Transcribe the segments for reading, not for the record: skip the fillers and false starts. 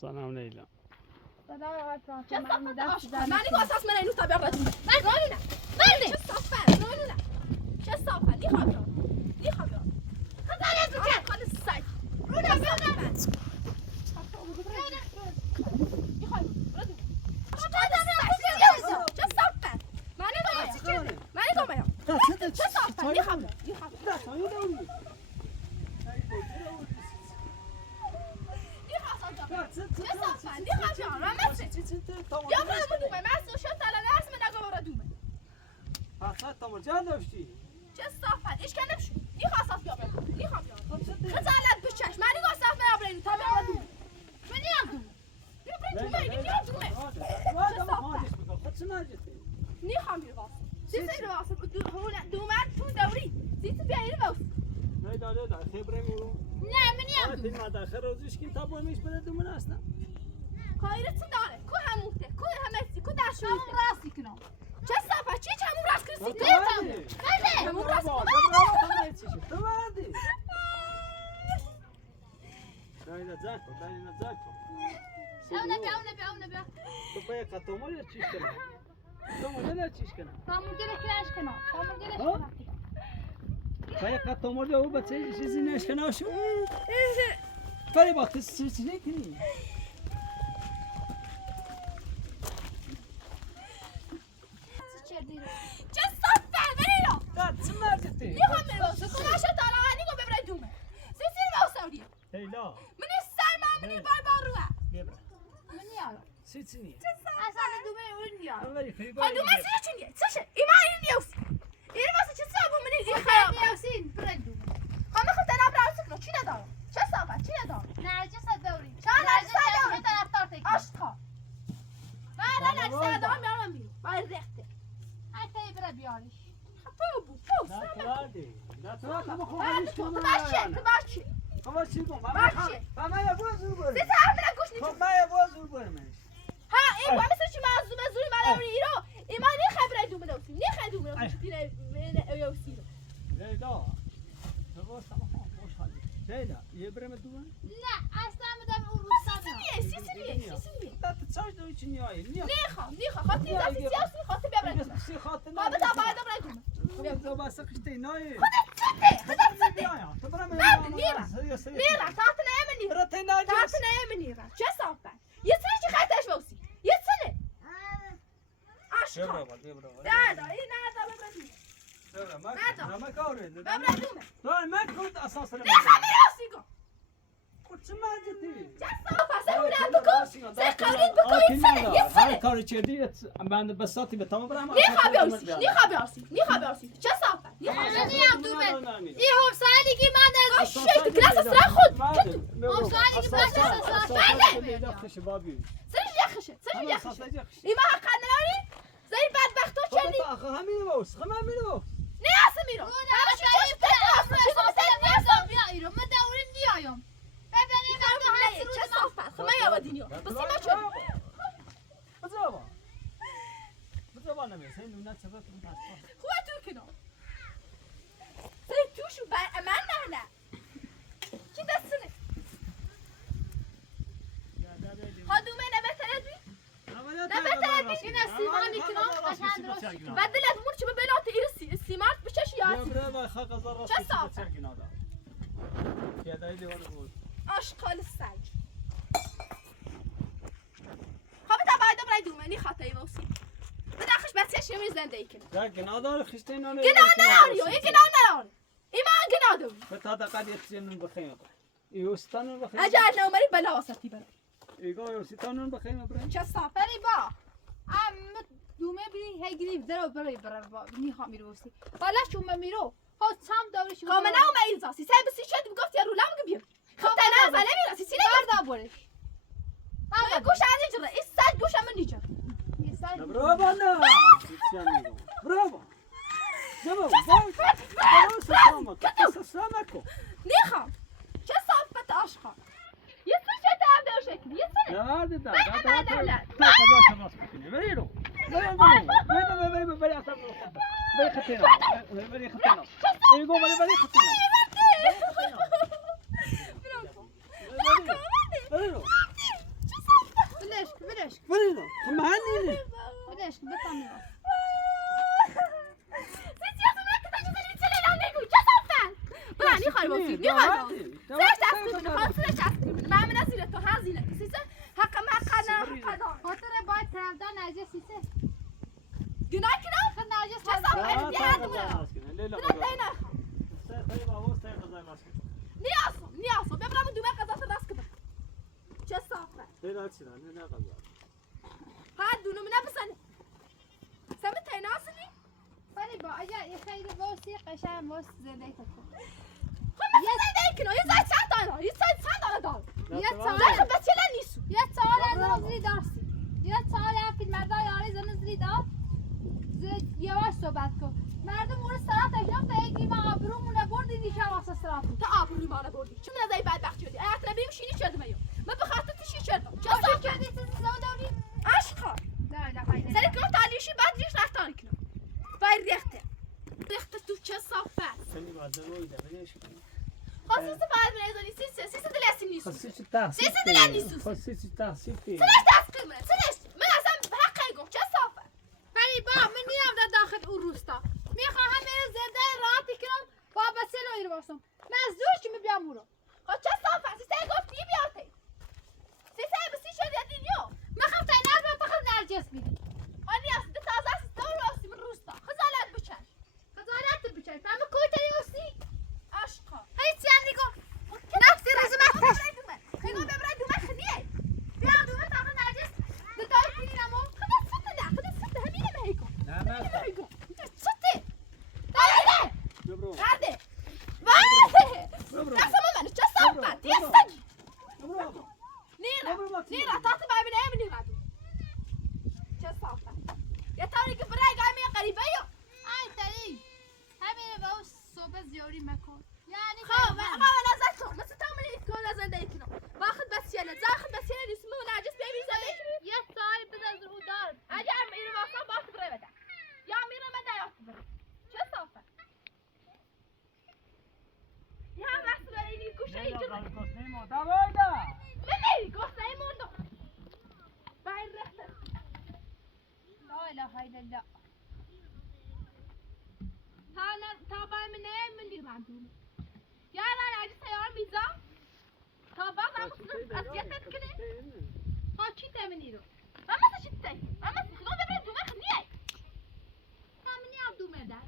سلام لیلا. سلام چه صفت معنی که اساس من اینو تابع بدون رانونه بله چه صفت رانونه چه صفت دی خبر خدای تو چه کار سگ رونه بیونه چه صفت معنی گمایا چه صفت دی خبر یا بدون من شو تلا ناس من اگه بدون حسد تمر جان داشتی. چه صافت ایش کنم شو دی خاصات بیا دی خام بیا خجالت بچش معنی گو صاف من ابرین تا بیا بدون من نیام نی خام بیا واس سیت رو واس دومن تو دوری سیت بیا این واس نه داده دا خبره میرو نه من نیام دو ما داخل روزش کی تابو میش بده دومن اصلا خیرت داره کو هموته کو همسی کو داشو همون راستی کنم چه صافت چی همون راست کرسی بله همون راست تو بعدی داینا زاکو اون بیا تو پای کاتومو چیش کنه تو مدل چیش کنه تامون گرش کنم پای کاتومو او بچه چیزی نشکنه شو پای وقت چیزی کنی چه صافت بریم چه مردی نیخوام میرم کلاش طالعانی گو ببرای دومه سیسیر باوساوری هیلا من سلام منی بار روه ببر من نیارم سیتنی اصلا دومه اون نیارم اولی خیلی دومه چیه چیه ایمان این نیوس این واسه چه صابون منی این خیام نیاسین برای دومه همه خود تناب راست کنه چی ندارم چه صافت چی ندارم نرجس دوری نرجس دوری طرفدار تکی آشقا من نرجس دارم میارم بیرون باید رخته حتی برای بیاریش فو خواهشی کن باشه. ماما یا بازور برم سه تا همه گوش نیست ماما یا بازور برمش ها این مثل چی مازو مزوری مالا ایرو ایمان نی خبره دومه دوسی نی خبره دومه دوسی نه یوسی لیلا تو باز تمام خوش حالی لیلا یه برم دومه نه اصلا مدام اون روستا سیسیلیه تا تساج دوی چی نیایی نیخوام خاطی دستی سیاسی خاطی ببرم دومه سی خاطر ما بتا باید ببرم دومه تو باز سقشتی نایی خودت سده تو برم نیرا تحت نیم نیرا برای نایی تحت نیم نیرا چه صافت یه سنه چی خطش بوسی یه سنه عشقا نه این نه ببرم ما کاره ببرم دومه نه من کود اساس نه نیخوام میرسی کن چه ماجتی چه صافت سهولت بکن سه قولید بکن یه سنه هر کاری چردی من بساطی به تمام برم نیخوام بیارسی چه صافت نیم دومه این هم سالی من شیط کلاس اسرا خود هم سالی که باشه سرش یخشه ایما حقا نلاری زیر بدبختو چلی همین باوس نه اصلا میرو همه چی بیاییم من دوریم نیایم ببینیم چه صافت خب من یابا دینیو بسی ما چلی بزربان نمیست این نونه چه بکنم خوبه تو کنم سری توشو من نه کی دستونه ها دومه نبتره دوی این سیمانی کنم قشنگ درست بدلت مور چه ببینات این سیمارت بچش یاسی چه صافت آشقال سگ خوابه تا باید برای دومنی خاطایی باسی بداخش بسیش یه زنده ای کنه یا گناه داره خشته نانه گناه نداری یه گناه نداری ایمان گناه داری به تا دقیقه یه چیزی نون بخیم ایوستانون بخیم اجل نومری بلا واسطی برای ایگاه ایوستانون بخیم برای چه صافت بری با دومه بری هی گریب درو برای نیخوام میروسی بالا شما میرو ها سام داوری شما کاملا اومه ایزاسی سه بسی شد گفت یا رولا مگه بیم خب تا نه زله میراسی سینه بردا برش گوش نیجره این سگ گوش من نیجره برو بالا برو نیخوام چه صافت آشقا یه سو چه هم دار شکلی یه سنه چه خواهد سرش دست کنه خواهد سرش دست کنه من از زیر تو هم زیر تو سیسه حق من حق دار خاطر باید ترمدار نجه سیسه گناه کنم خد نجه چه سیسه صاحب دیگه دمونه لیلا نه دینا سه بابا سه قضای ماسکن نیاسو ببرم دوباره قضا دست کنم چه صافه لیلا چی نه قضا ها دونو منه بسنه سمت تیناسلی ولی با اگر یه خیلی واسی قشنگ واس زنده تو یه زنده کنه یه زنده چند دانه یه چند دانه دار یه سال زنده بچه نیستو یه سال از زنی دارسی یه سال هم فیلم مردا یاری زنی دار یواش صحبت کن مردم اون سرات اشناخت یکی ما آبرومونه بردی دیشب واسه سراتون تا آبروی ما رو بردی چون من از این بدبخت شدی اگه اصلا بریم شینی شدم ایو من به خاطر تو شی شدم چه چه صاف کردی سیزی داری؟ عشقا نه نه خیلی سری کنم تعلیشی بعد ریش رفتاری کنم بای ریخته تو چه صافه سنی بعد رویده بهش خاصی بعد میذاری سیس دلسی نیست خاصی تا سیس دل نیست خاصی تا سیتی سرش دست کنم سرش من اصلا حق گم چه صافه ولی با من میام در داخل اون روستا میخواهم میرم زنده راحتی کنم با بسیل ایر باشم مزدور که میبیم اون رو خب چه صافه سیسه گفتی بیاته سیسه بسی شدی دیو میخوام تنر بیام تا خود نرجس بیدی آنی است ده تازه است دور راستی من روستا خجالت بچش خجالت بچای فهم کوی تری اوستی عشقا هیچ هم نگو نفسی رزمت خیلی ببره دومه خدیه بیا دومه تا خود نرجس دتای بینی نمو خدا سته همینه مهیکو نه مهیکو سته داره برو کرده وای برو دست من چه صافه تیستگی برو نیرا تحت ببینه امنی بعدو چه صافه یه طوری که برای گامی قریبه یو ای تری همین با اون صحبت زیاری مکن یعنی خب اما نظر تو مثل تمامی کل از زنده کنم واخد بسیله زاخد بسیله نیست مو نجس بیبی زنده کنم یه سال بذار او دار اگر میره واسه باخت بره بده یا میره من نیاست بره چه صافه یا وقت بری گوشه اینجا من نمی گفته این موندو باید رخته لا اله الا الله تا باید من نمی دیر من دونه یا نه نجس سیار میزا تا باید هم اذیتت کنه ها چی تمنی رو من مثل چی تی من مثل خدا ببره دومه خنیه تمنی هم دومه در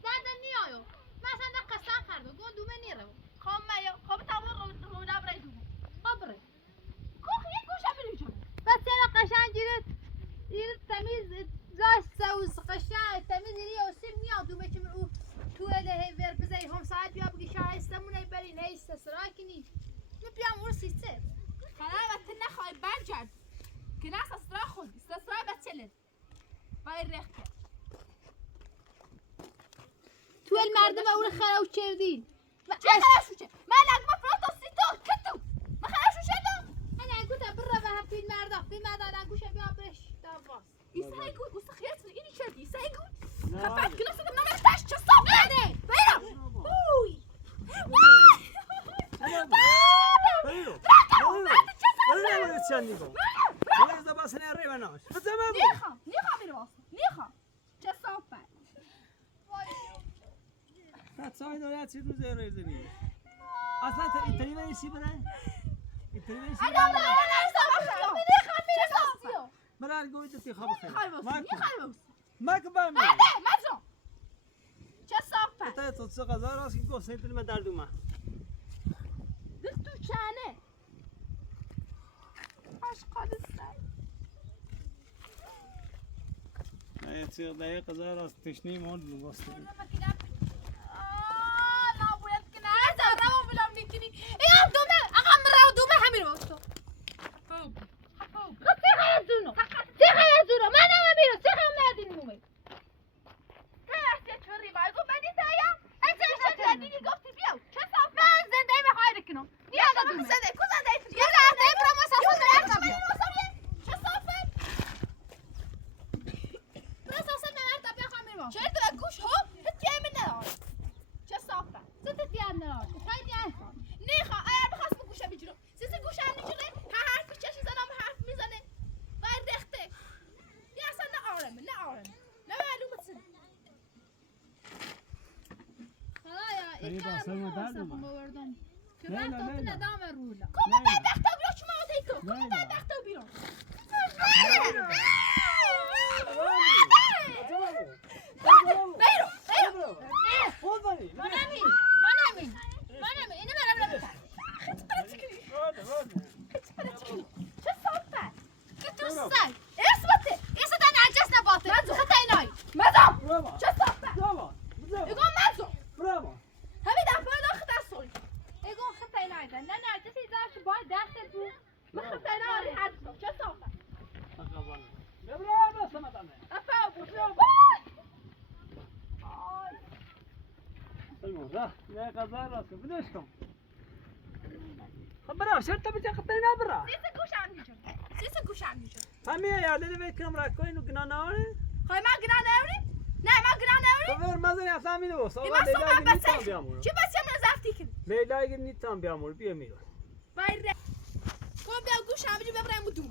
نیایو مثلا در قسم خرده گون دومه نیرو خب میو خب تا رو نبره دومه خبره کوخ یک گوشه بری جمعه بس چرا قشنگ گیرت تمیز زاش سوز قشنگ تمیز نیو سیم نیاد دومه که من او تو اله ور بزای هم ساعت بیا بگی شایستمونه برین هیست سراکنی من بیام اون سیسته خلا وقت نخواهی برگرد که ناس استرا خود استرا بچلد باید رخته تو المردم اون خراو کردین چه خلاصو چه من اگه فراتو سیتو کتو ما خلاصو شدم انا قلت برا بها في المرضى في ماذا لا قوش بها برش داباس ایسای گود گوست خیلی اینی شدی ایسای گود No. خفت کنم سیدم نمرتش چه صاف بده بیرم اوی نیخوام میره واسه نیخوام چه صاف بد اصلا اینطوری بنیسی بره اینطوری بنیسی اگه من نیخوام میره صافیو برای گویت تی خواب خیلی نیخوام واسه نیخوام واسه ما که برمی بده مزرم چه صاف بد تا تو چه غذا راست که گفت اینطوری من درد اومد دل تو چنه عشقان سر نه چه دقیق غذا راست تشنی مون میگوست نباید که نه زرم بلام میکنی یا دومه اقام راو دومه همین واسه خير زونو خير زونو ما انا ميرو خير مادين مومي تاست چوری باگو بدی تایا انت چه دیدی گفتی بیاو چه صاف من زنده ما خير کنم یا دومه زنده کو زنده یا زنده برام اساسا چه صافه اساسا نرد بیا خمیر چه تو گوش ها هتی من ندار چه صافه ست دیانا خیلی عارفه نیخا اگر بخواست به گوشه بجرم سیسی گوشه هم نجره حرف چشی زنم حرف میزنه باید رخته یا اصلا نه آرمه نه معلومه سن خدایا این کار بوردم که من نه، تو نه. ندام رولا کم بدبختا بیرون شما تیکو کم نه. بدبختا بیرون اینو برام نمی‌کنم چه صافه که تو سگ اثبته ایسا تا نجس نباته خطا اینای مزام چه صافه Bravo. ایگو مزام Bravo. همین دفعه داخل دستوی ایگو خطا اینای نه نجسی داشت باید دستت بود من خطا ناری حد چه صافه Bravo, sama tane. افا بود Tamam, ra. Ne kadar rastı. Biliyorsun kım. Bravo, sen tabii ki kıtayına bırak. سیس گوشم میشون Hamiye ya dedi ve kamera koyun günah ne var? خواهی ما گناه نوریم؟ نه ما گناه نوریم؟ Kaver mazın ya sen mi de olsa. ایما صحبت بسه چی بسیم رو زفتی کنی؟ Leyla gibi nitam bir amur bir emir. باید کن بیا گوشم بجی ببرم و دوم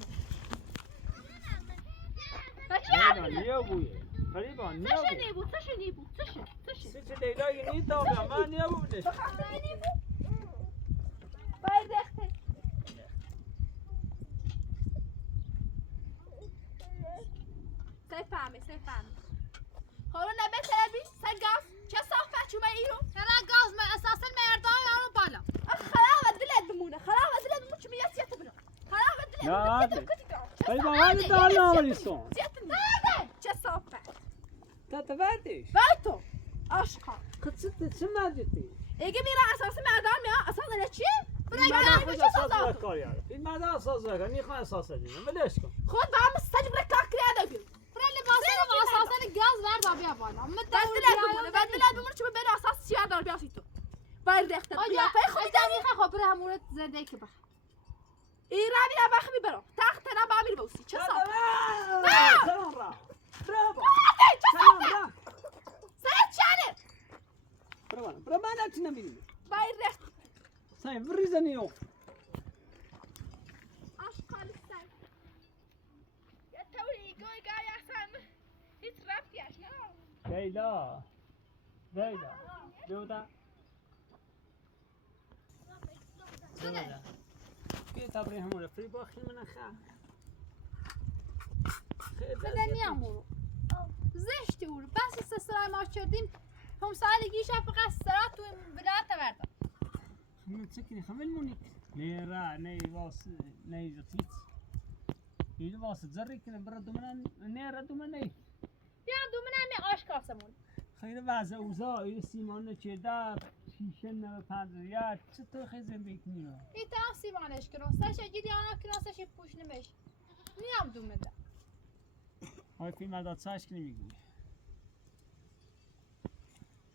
Leyla niye bu ya? Gariban niye bu? چشه نیبود؟ چشه نیبود؟ چشه؟ Siz Leyla gibi nitam bir amur niye bu bir بخاطر نیبود؟ باید رخته سیفهمه حالا نبه تلبی سگاف چه صافه چوبه ایرو هلا گاز من اساسا مردان یارو بالا خلاص دلت بمونه چوبه یاسیت بنا خلاص دلت Ya بمونه hadi. کتی کار Gariban hadi daha ne alıyorsun? چه صافه Tata verdiş. وای تو آشقا Kıtsıt için verdi. اگه میره اساس مردان میاد اساس نه چیه؟ Bilmeden kız asas kar yani. Bilmeden asas kar. Niye kan asas edin? Biliyorsun. خود با هم سج برای کار کرده بیو فرا لباسا رو اساسا گاز ور بیا بالا من بعد دلت بمونه چوبه بره اساس سیاه دار بیاسی تو باید رخته آیا قیافه خود خودی خبر همورت زنده که بخ این روی نبخ میبرم تخت نبا میر بوسی چه صافه Tamam bravo. Bravo. چه Tamam صافه bravo. سرت چنه Bravo. Bravo ben de bilmiyorum. باید رخت Sen vrizani yok. آشقال سر یا توری گوی گای اصلا هیچ رفتیش نه Leyla. Leyla. Leyla. Leyla. Bir tabi hamur fri bakayım bana ha. بدن میامورو زشت او بس استسلام ما شدیم هم سالگیش فقط سرات تو ولایت وردم Bunu çekin hamil monik. Ne ra ne vas ne zıtit. İyi vas zerrikin bردمن ne ردمن ne. بیا دومن هم آشکاسمون خیلی وضع اوضاع این سیمان چه شیشه نه پنجره چطور خیلی زندگی کنی این تا سیمانش کنم سرش گیری آنا کنم سرش پوش نمیش میام دومن ده های فیلم مداد ساش کنی میگوی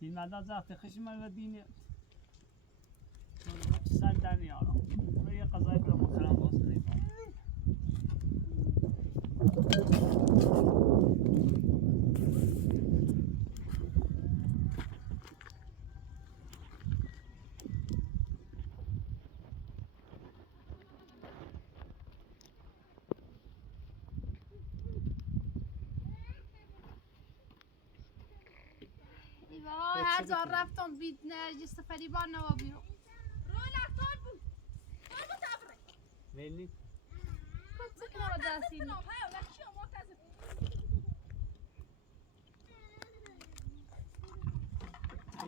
فیلم مداد زخت خشم و دینه سن دنی آرام و یه قضایی برای مخرم باز کنیم هر جا رفتم بید نرجس فریبان نوا بیرون رولا تور بود تور بود تبره Belli. خود سکنه را دستیم نه های اونا چی منتظر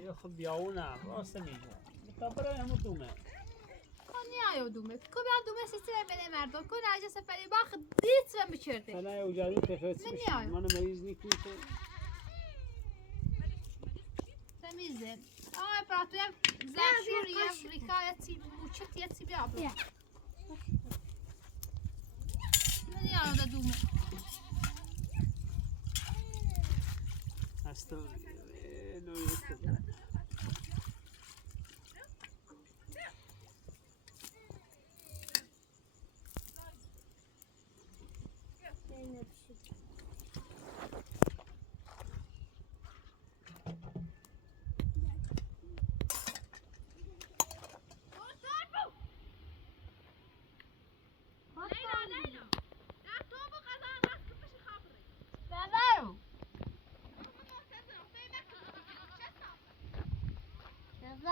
یه خب بیاونم راست میگه متبره همون دومه کنی آیو دومه کو بیا دومه سیسی بده مردم کو نرجس فریبان خدیت رو بچرده sana ucazı tefesi Ne bir yani? şey. Bana meyizlik kimse. تمیزه آه براتو یک زرشور یک ریکا یک سی موچت یک سی بیا برو من یارو دا دومه Hasta.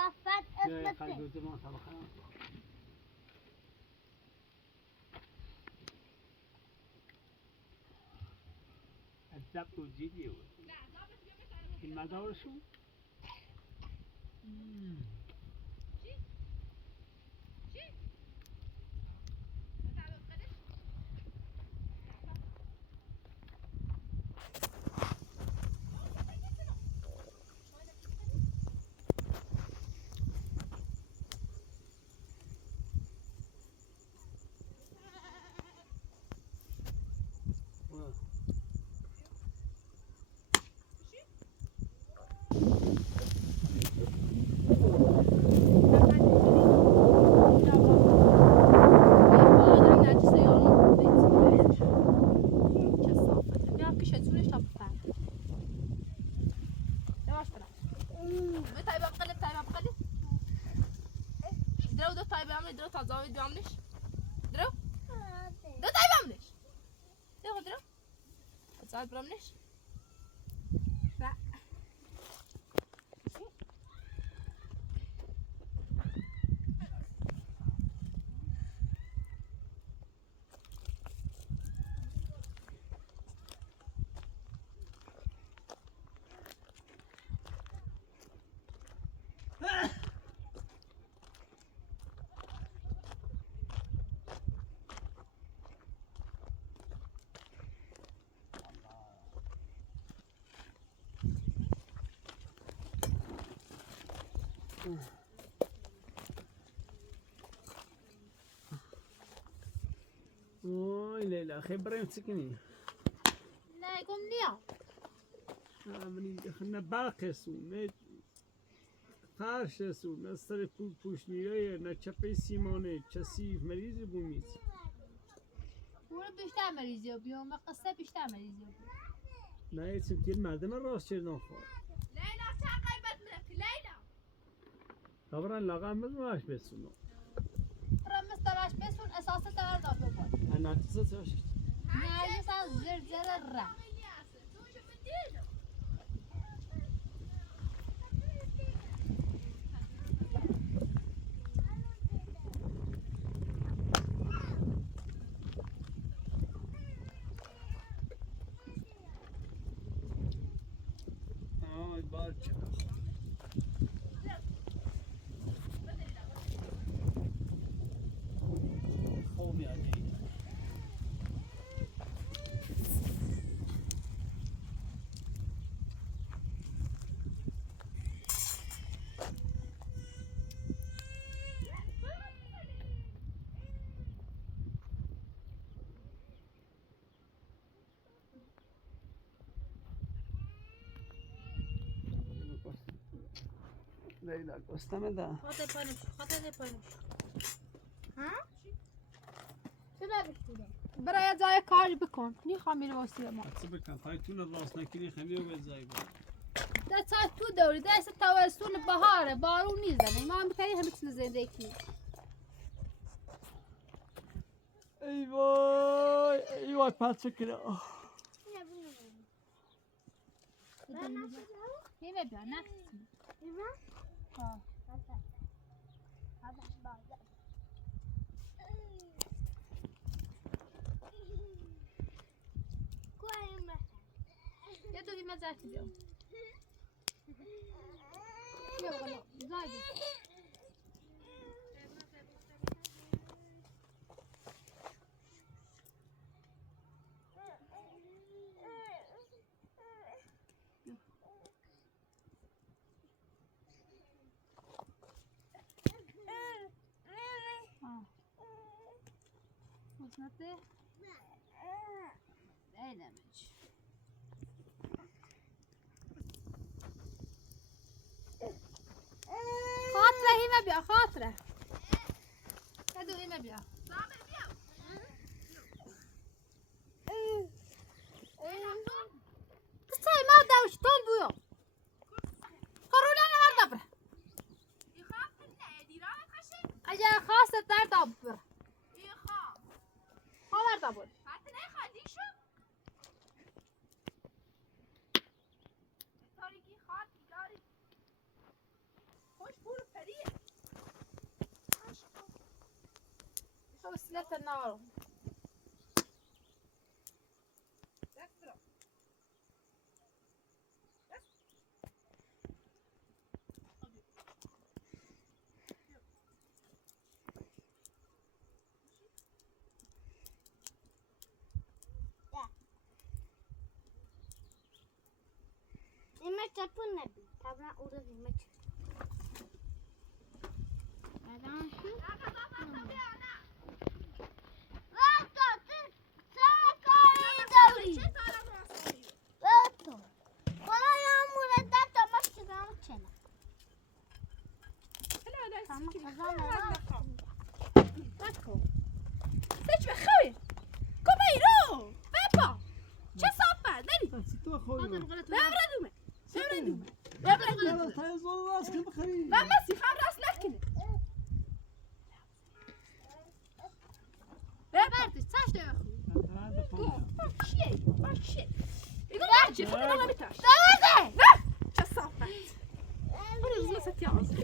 رفت نه اسمت خیلی ما طبقه ادب توجیهی بود این مدارشون درو تازه بیامنش درو تای بیامنش درو تازه بیامنش اوه لیلا خبریم سکنی نه گم نیا منی دخلنا باقیسون نه فرشسون نه سر پوشنیره نه چپه سیمانه چسیف مریض بومیز برو بیشتر مریضی بیام قصه بیشتر مریضی بیام نه ایتون تیر مردم راست چه نخواه لیلا چه قیمت مرکی لیلا خبرن لاغم بزنش بسونو رمز تراش بسون اساس ترار دافو بود انا تصدق نه یه سال زر را آی بارچه خوب یادی لیلا گستمه ده خاطر پانوش ها؟ چه نبشتیده؟ برای جای کاری بکن نیخوام میره واسه ما حدث بکن پایتون راست نکنی خمیو بزایی با در ساعت تو دوری دست تابستون بهاره بارون نیزنه ما هم بکنی همه چیز زندگی ای وای پس کنه نیمه بیا نقصی یه دوری مزرکی بیام بیا بقلا زایدی Посмотри. Дай damage. خاطره هی ما بیا خاطره. هدو هی ما بیا. قصای ما داوش تون بویو. قرولانه هر دبره. اگر خواست در دبره. خبر دبر. خوش پول وسلت النار Yemek yapın ne bi? Tabii orada yemek. Neden şu? سيج بخوي كوبيرو بابا چه صافه داری تو خوی ببردومه ببردومه یالا تایزون راست که بخری و مسی خم راست نکنه بردش تاش ده چیه چیه يقول ارجع خذ انا بتاش چه صافه انا لازم ستياز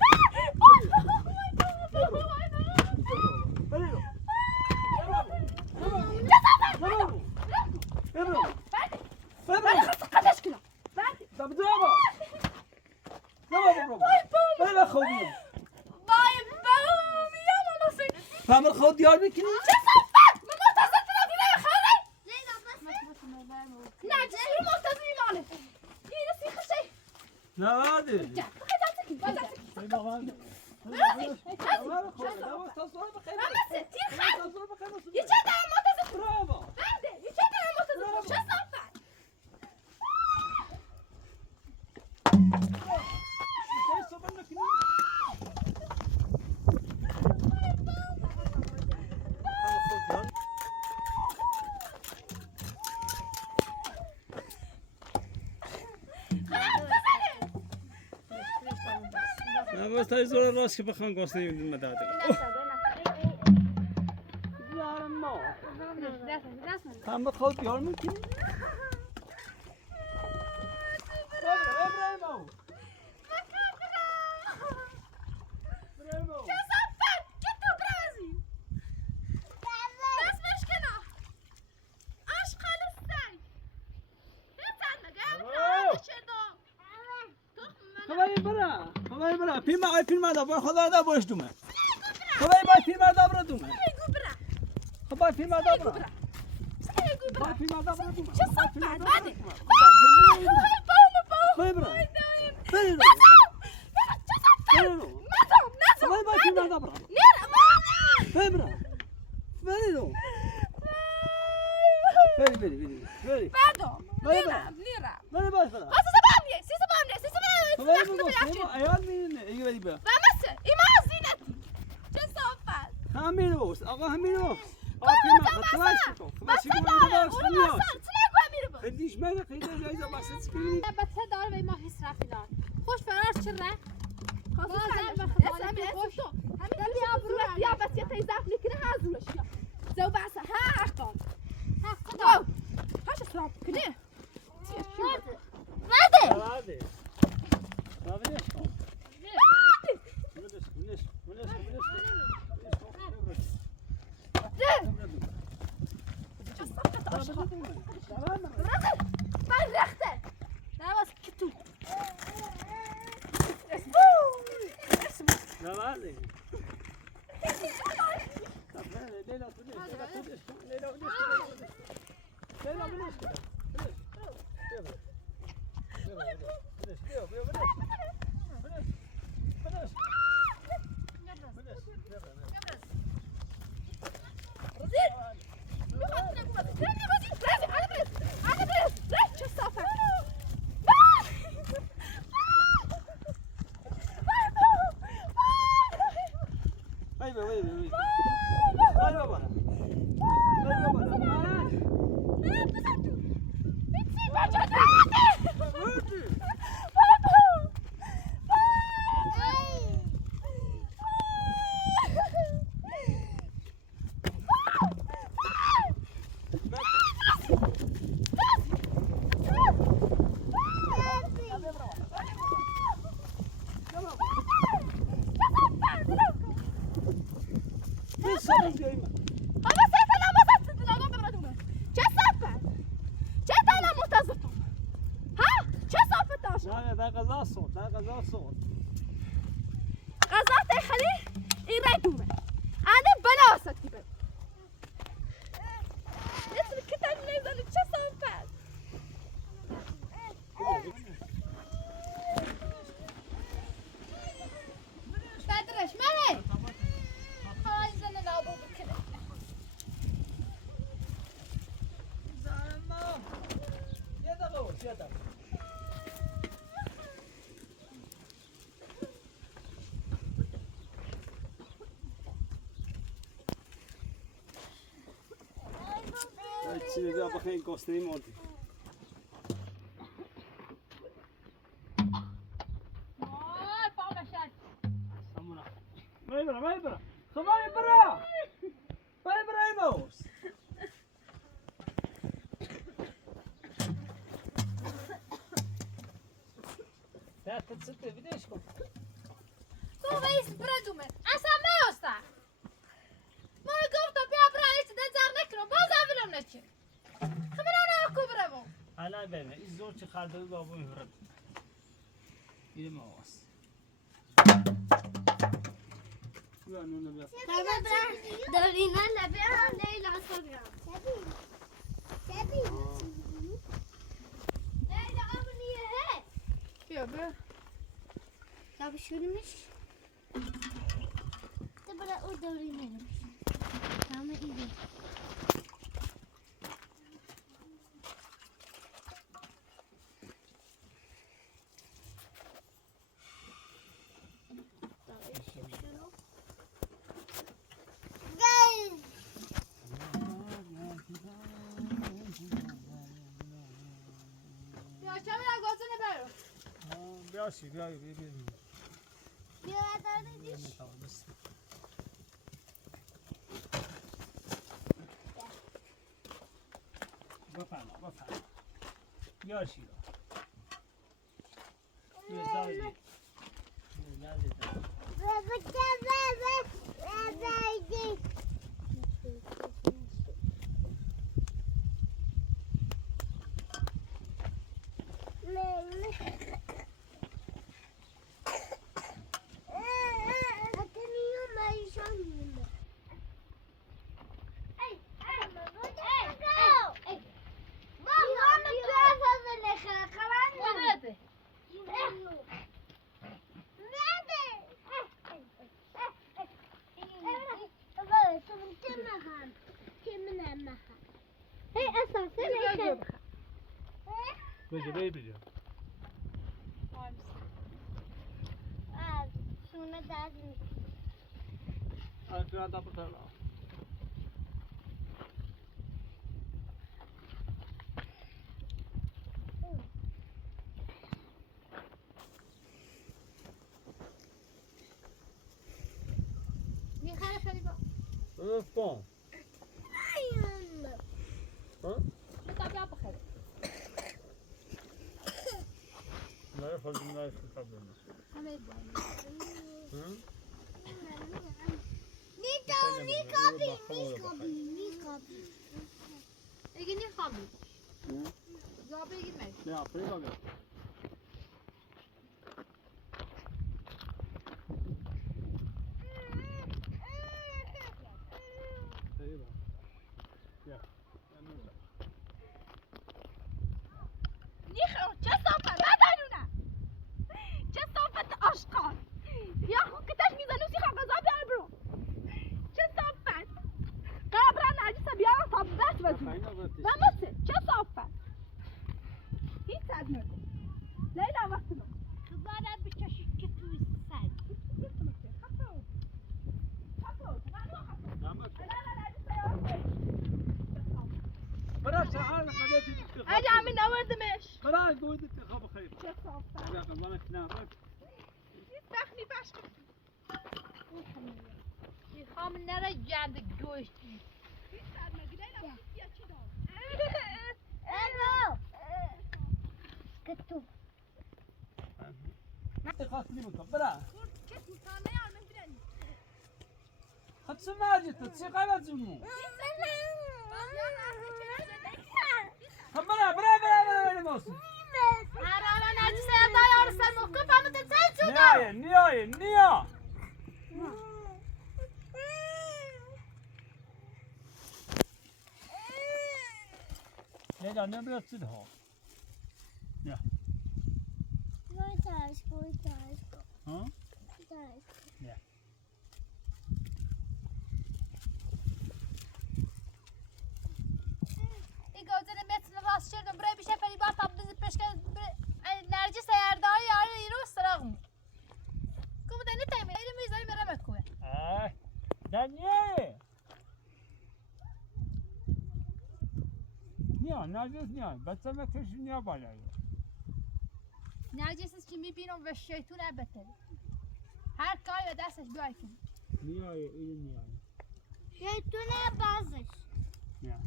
فهم خود دیار میکنی؟ چه صافه من منتظر تنادي لا يا خالي لا جسير منتظر ماله يا نسي خشي نه وارده جا خذ عندك بس تایزون راست که بخوان گوسته این مداد فهم خود دیار میکنی؟ فیلم دا خدا دا باش دومه خدای باید فیلم دا برا دومه خدای فیلم دا برا خدای فیلم دا برا دومه چه صفت بعده خدای برا بری رو خدای باید فیلم دا برا بری برا بری رو بری باش برا خدای بگو ایال میرینه ایگه بری برا همین روست آقا همین روست آقا فیلم خطوایش بکن خماشی گویی دارش خمیاش خیلیش منه خیلی جایزه باسه سکیلی بته دار به ما حس رفیدار خوش فرار چرا یا بخیر گستنی مردی وای بابا شد سمونا برا خبای برا ایموس لا تتستر بديش كم تو ویس بردومه اصلا میاسته ما گفتم بیا برایت دزار نکنم باز اولم نچه خبرانه اکو برمو حالا ببین این زور چه خالده بابا میهرد این ما واس یا نون بیا بابا برا دارینا لبیا لیلا صبرا لیلا امنیه هی بیا بیا طب شروعش تبرا او دارینا تمام ایده بیا چه میرم گازنه برو بیاشی بیا بیا داری بفرما بیاشی بیا داری بجا تو انت بطلع میخره فریبا کن بیا بیا بخره لا يخرج من لا يدخل قبلنا همه باید اگه نخوابی جا بگیر مگه لا فريقا بيا نیخو چه صافه ندارونه چه صافت آشقال یا خود که تش میزنو سیخا غذا بیار برو چه صافت قبرا نجیسه بیار صاف دست بزن و مچه چه صافت هیچ سد نکن لیلا وقت نکن باید بچشی که توی سد خلاص تعال خليتي تنتخب اجي عم نوردمش خلاص قول تنتخب خير چه صافت اذا قدامك تنام یستخنی بش میخوام نره جند گوشتی هیچ سد مگه لیلا وقت بیا چه دار کتو خاصني مكبره کس مکانه یا من برن خد سماجت تسيقا زمو خبرها برا موسى هرانا نجیسه دای آرسل مکو فهمت چه شده نیا نيجا نبرد صدها يا ها يا این گازنه متر راست شد برای بیشه فریبا تا بزی پشکن نرجیسه یردایی یاری ایرو سراغم کوم دنی تایمی ایرو میزاری مرمت کوه دنیه ناجس نیا بس ما کش نیا بالایی نرجس که میبینم و شیطون بتر هر کاری به دستش بیای کن نیای این نیای شیطونه بازش. نیا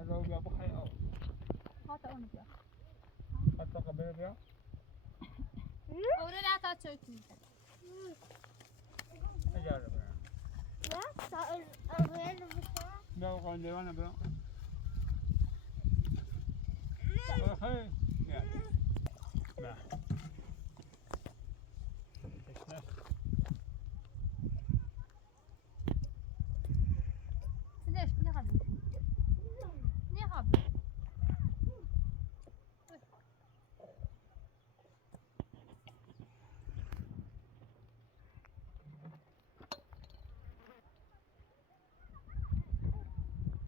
هذا بیا بخیر آو هات اون بیا حتی قبل بیا اوره لا تا چوکی اجاره بیا نه سائل اول بشه. بیا قایم دیوانه بیا خیر بیا